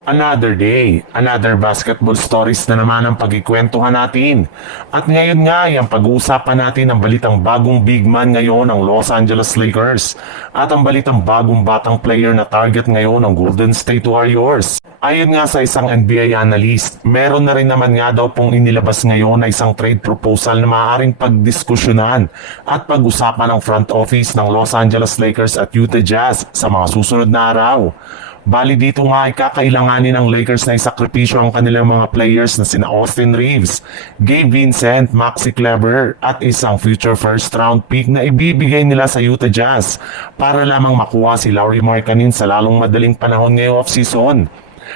Another day, another basketball stories na naman ang pagkikwentuhan natin. At ngayon nga ay ang pag-uusapan natin ang balitang bagong big man ngayon ng Los Angeles Lakers at ang balitang bagong batang player na target ngayon ng Golden State Warriors. Ayon nga sa isang NBA analyst, meron na rin naman nga daw pong inilabas ngayon na isang trade proposal na maaaring pagdiskusyonan at pag-usapan ng front office ng Los Angeles Lakers at Utah Jazz sa mga susunod na araw. Bali dito nga ay kakailanganin ng Lakers na isakripisyo ang kanilang mga players na sina Austin Reeves, Gabe Vincent, Maxi Kleber at isang future first round pick na ibibigay nila sa Utah Jazz para lamang makuha si Lauri Markkanen sa lalong madaling panahon ngayong off-season.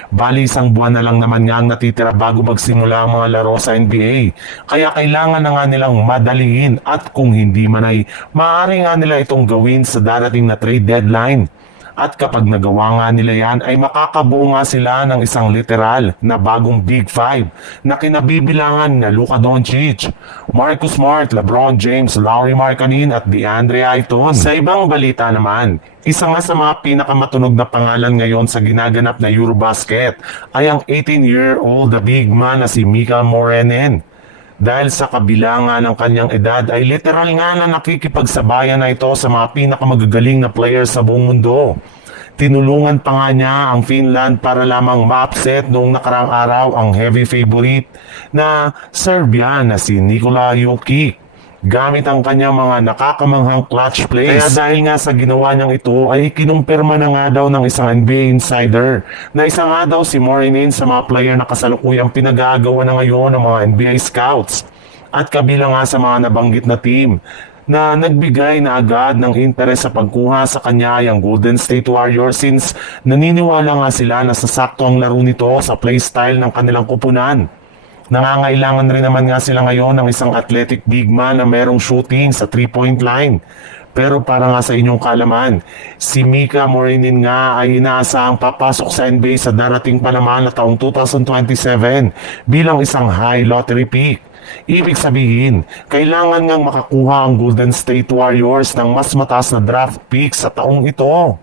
Bali isang buwan na lang naman nga ang natitira bago magsimula ang mga laro sa NBA. Kaya kailangan na nga nilang madaliin at kung hindi man ay maaari nga nila itong gawin sa darating na trade deadline. At kapag nagawa nga nila yan ay makakabuo nga sila ng isang literal na bagong Big Five na kinabibilangan na Luka Doncic, Marcus Smart, LeBron James, Lauri Markkanen at DeAndre Ayton. Sa ibang balita naman, isa nga sa mga pinakamatunog na pangalan ngayon sa ginaganap na Eurobasket ay ang 18-year-old big man na si Mika Morenin. Dahil sa kabila nga ng kanyang edad ay literal nga na nakikipagsabayan na ito sa mga pinakamagagaling na players sa buong mundo. Tinulungan pa nga niya ang Finland para lamang ma-upset noong nakarang araw ang heavy favorite na Serbian na si Nikola Jokic. Gamit ang kanyang mga nakakamanghang clutch plays. Kaya dahil nga sa ginawa niyang ito ay kinumpirma na nga daw ng isang NBA insider na isa nga daw si Morenin sa mga player na kasalukuyang pinag-aagawan na ngayon ng mga NBA scouts. At kabilang nga sa mga nabanggit na team na nagbigay na agad ng interes sa pagkuha sa kanya ay ang Golden State Warriors since naniniwala nga sila na sasakto ang laro nito sa playstyle ng kanilang kupunan. Nangangailangan rin naman nga sila ngayon ng isang athletic big man na merong shooting sa 3-point line. Pero para nga sa inyong kalaman, si Mika Morenin nga ay inaasahang papasok sa NBA sa darating pa naman na taong 2027 bilang isang high lottery pick. Ibig sabihin, kailangan ngang makakuha ang Golden State Warriors ng mas mataas na draft pick sa taong ito.